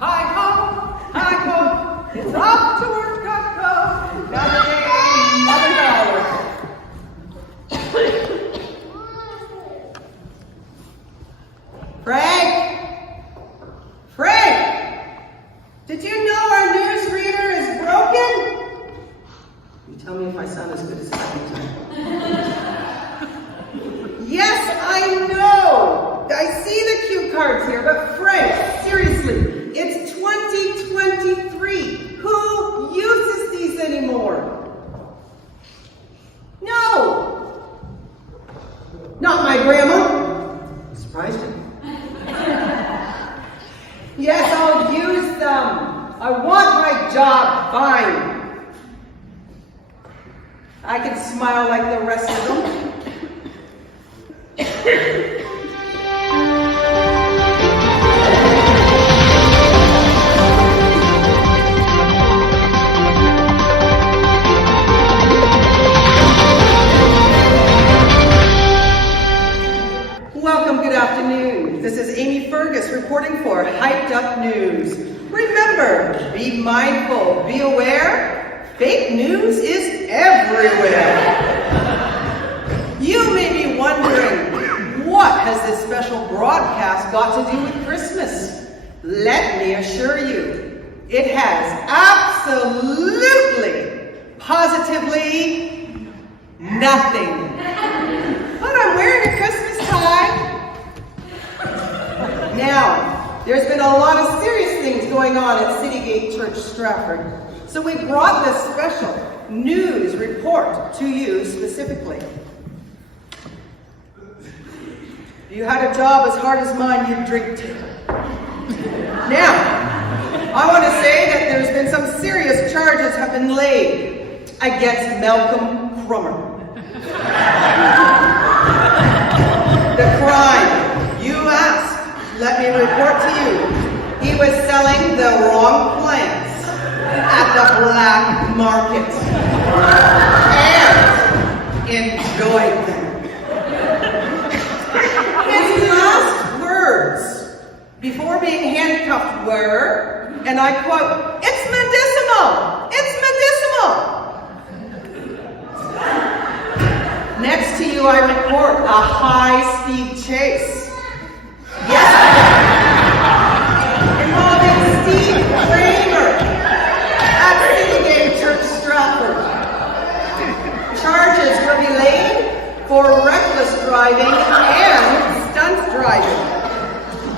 Hi-ho, it's off to work, go. Another day, another dollar. Frank, did you know our newsreader is broken? You tell me if I sound as good as second time. Yes, I know. I see the cue cards here, but Frank, seriously, it's 2023. Who uses these anymore? No. Not my grandma. Surprised you. Yes, I'll use them. I want my job, fine. I can smile like the rest of them. Welcome, good afternoon. This is Amy Fergus reporting for Hyped Up News. Remember, be mindful, be aware, fake news is everywhere. You may be wondering, what has this special broadcast got to do with Christmas? Let me assure you, it has absolutely, positively nothing. But I'm wearing a Christmas tie. Now, there's been a lot of serious things going on at Citygate Church, Stratford. So we brought this special news report to you specifically. If you had a job as hard as mine, you'd drink too. Now, I want to say that there's been some serious charges have been laid against Malcolm Crummer. The crime, you asked, let me report to you. He was selling the wrong plants at the black market and enjoyed them. His last words before being handcuffed were, and I quote, "It's medicinal! It's medicinal!" Next to you, I report a high-speed chase. Yes, involving Steve Kramer at Citygate Church, Stratford. Charges will be laid for reckless driving and stunt driving.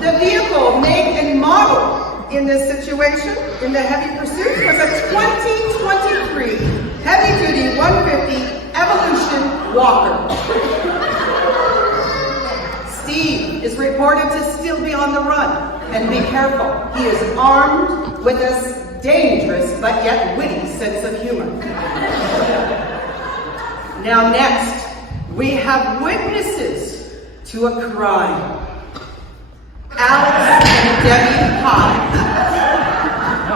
The vehicle, make and model in this situation, in the heavy pursuit, was a 2023 heavy-duty 150 Evolution Walker. Steve is reported to still be on the run, and be careful. He is armed with a dangerous but yet witty sense of humor. Now next, we have witnesses to a crime. Alex and Debbie Hyde.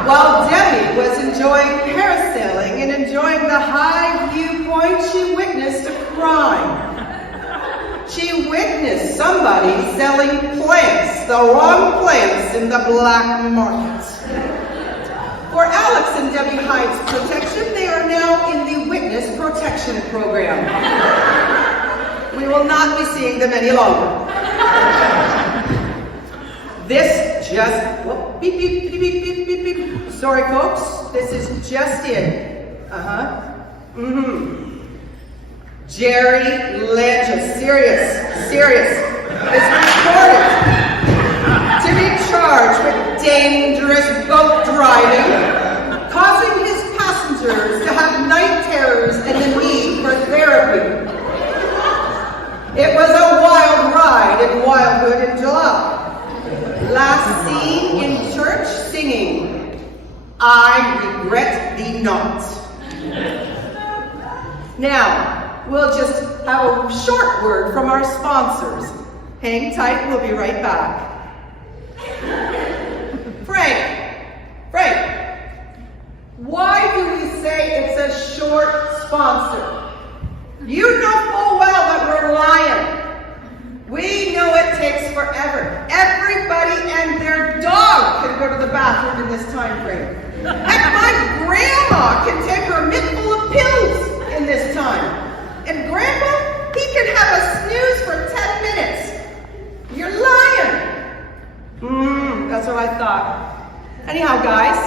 While Debbie was enjoying parasailing and enjoying the high viewpoint, she witnessed a crime. She witnessed somebody selling plants, the wrong plants, in the black market. For Alex and Debbie Hyde's protection, they are now in the Witness Protection Program. We will not be seeing them any longer. This just, whoop, beep, beep, beep, beep, beep, beep, beep. Sorry folks, this is just in. Jerry Lynch, serious, is reported to be charged with dangerous boat driving, causing his passengers to have night terrors and the need for therapy. It was a wild ride in Wildwood in July. Last seen in church singing, "I regret thee not." Now, we'll just have a short word from our sponsors. Hang tight, we'll be right back. Frank, why do we say it's a short sponsor? You know full well that we're lying. We know it takes forever. Everybody and their dog can go to the bathroom in this time frame. Heck, my grandma can take her mittful of pills in this time. And Grandpa, he can have a snooze for 10 minutes. You're lying. That's what I thought. Anyhow, guys,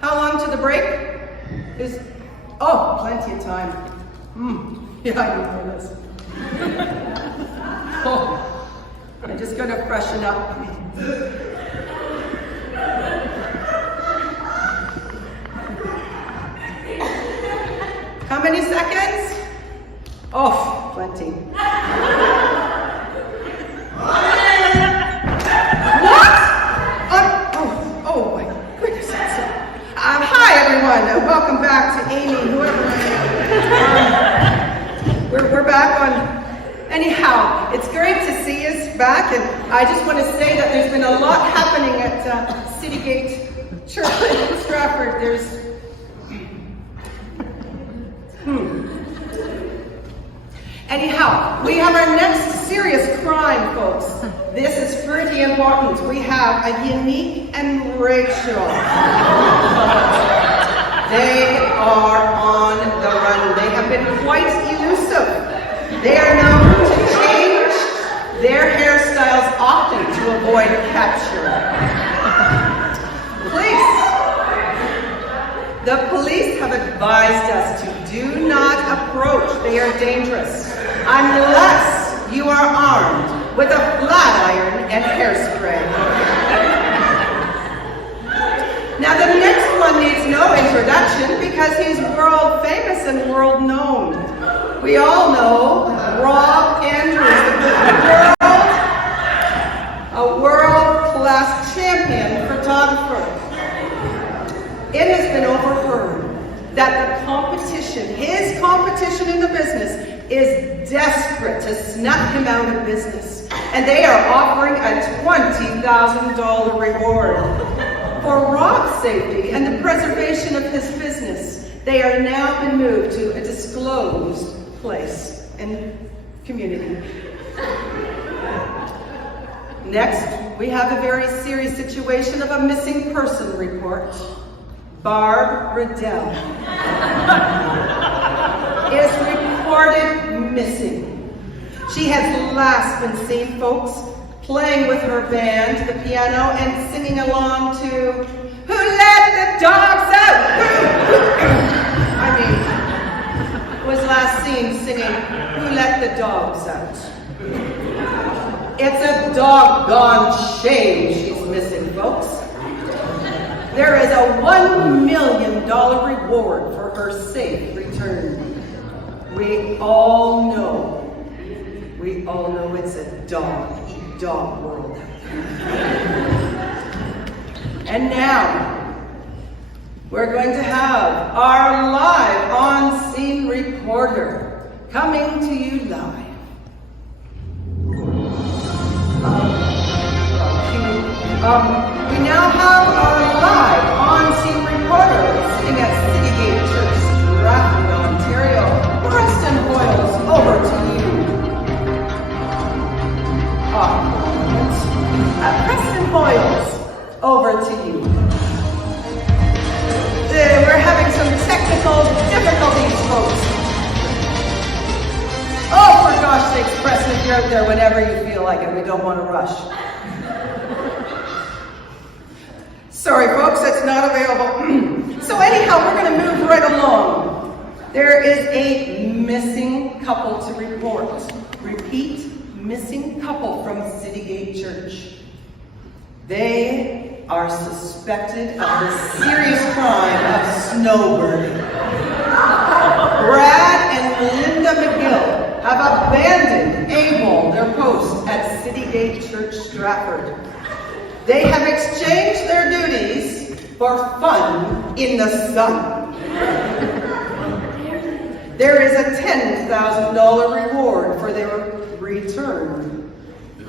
how long to the break? Oh, plenty of time. Yeah, I know this. Oh, I'm just gonna freshen up. How many seconds? Oh, plenty. What? Oh my goodness. Hi everyone, welcome back to Amy, whoever I am. We're back on. Anyhow, it's great to see us back, and I just want to say that there's been a lot happening at Citygate Church in Stratford. Anyhow, we have our next serious crime, folks. This is pretty important. We have a Unique and Rachel. They are on the run. They have been quite elusive. They are known to change their hairstyles often to avoid capture. The police have advised us to do not approach. They are dangerous unless you are armed with a flat iron and hairspray. Now the next one needs no introduction because he's world famous and world known. We all know Rob Andrews, a world-class champion photographer. It has been overheard that the competition, his competition in the business, is desperate to snuff him out of business. And they are offering a $20,000 reward. For Rob's safety and the preservation of his business, they are now been moved to a disclosed place and community. Next, we have a very serious situation of a missing person report. Barb Riddell is reported missing. She has last been seen, folks, playing with her band, the piano, and singing along to "Who Let the Dogs Out?" Was last seen singing "Who Let the Dogs Out?" It's a doggone shame she's missing, folks. There is a $1 million reward for her safe return. We all know it's a dog-eat-dog world. And now, we're going to have our live on-scene reporter coming to you live. We now have our live on-scene reporter sitting at Citygate Church, Stratford, Ontario. Preston Hoyles, over to you. Preston Hoyles, over to you. We're having some technical difficulties, folks. Oh, for gosh sakes, Preston, you're out there whenever you feel like it. We don't want to rush. Sorry, folks, it's not available. So anyhow, we're going to move right along. There is a missing couple to report. Repeat, missing couple from Citygate Church. They are suspected of the serious crime of snowbirding. Brad and Linda McGill have abandoned their post at Citygate Church, Stratford. They have exchanged their duties for fun in the sun. There is a $10,000 reward for their return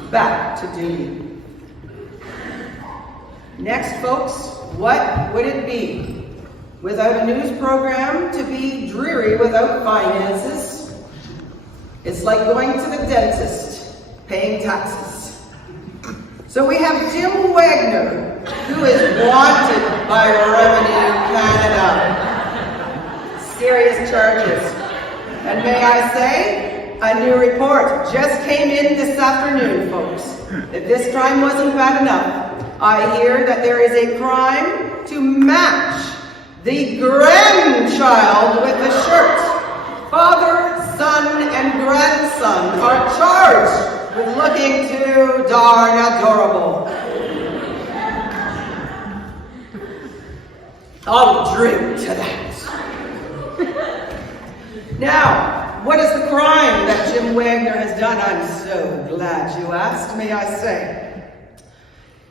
back to duty. Next, folks, what would it be without a news program to be dreary without finances? It's like going to the dentist, paying taxes. So we have Jim Wagner, who is wanted by Revenue Canada. Serious charges. And may I say, a new report just came in this afternoon, folks. If this crime wasn't bad enough, I hear that there is a crime to match the grandchild with the shirt. Father, son, and grandson are charged with looking too darn adorable. I'll drink to that. Now, what is the crime that Jim Wagner has done? I'm so glad you asked, may I say.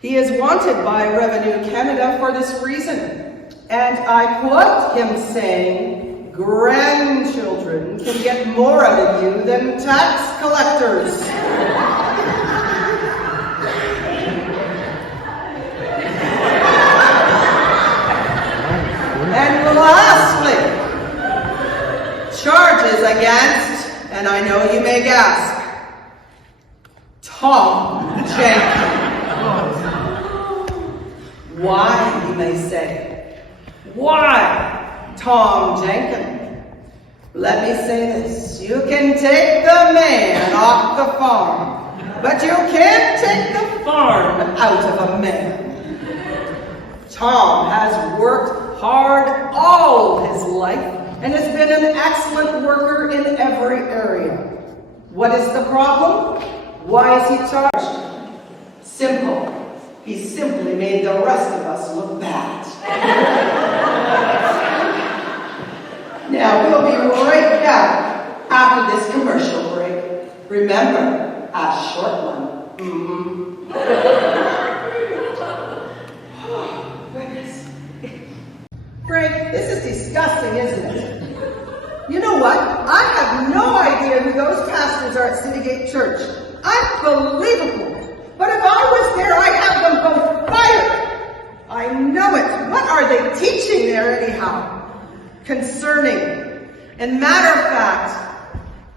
He is wanted by Revenue Canada for this reason. And I quote him saying, grandchildren can get more out of you than tax collectors. And lastly, charges against, and I know you may gasp, Tom Jenkins. Why, you may say? Why Tom Jenkins? Let me say this. You can take the man off the farm, but you can't take the farm out of a man. Tom has worked hard all his life and has been an excellent worker in every area. What is the problem? Why is he charged? Simple. He simply made the rest of us look bad. Now, we'll be right back after this commercial break. Remember, a short one. Oh, goodness. Frank, this is disgusting, isn't it? You know what? I have no idea who those pastors are at City Gate Church. Unbelievable. But if I was there, I'd have them both fired. I know it. What are they teaching there anyhow? Concerning. And matter of fact,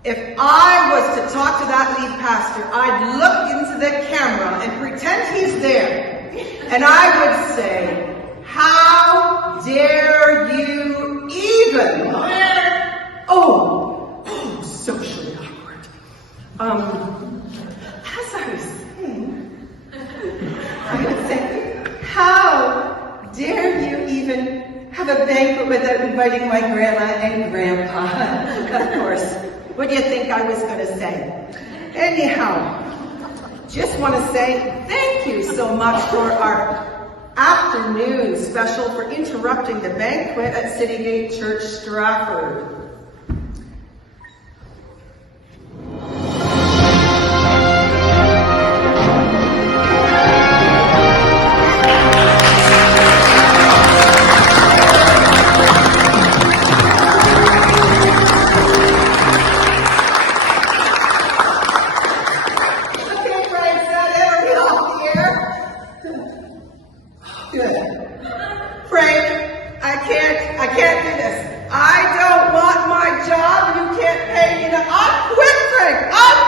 if I was to talk to that lead pastor, I'd look into the camera and pretend he's there. And I would say, how dare you even? Oh, socially awkward. As I was saying, I would say, how dare you even have a banquet without inviting my grandma and grandpa? Of course. What do you think I was going to say? Anyhow, just want to say thank you so much for our afternoon special for interrupting the banquet at City Gate Church, Stratford. I don't want my job. You can't pay me to. I quit, Frank. I